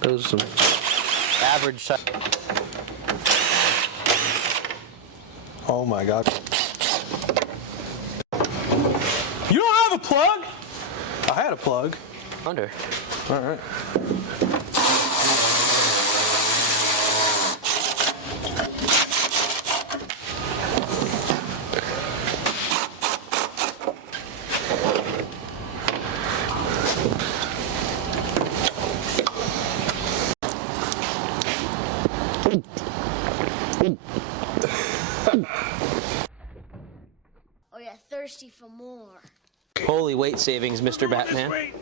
Those are some average size. Oh my God. You don't have a plug? I had a plug. Under. All right. Oh yeah, thirsty for more. Holy weight savings, Mr. Batman.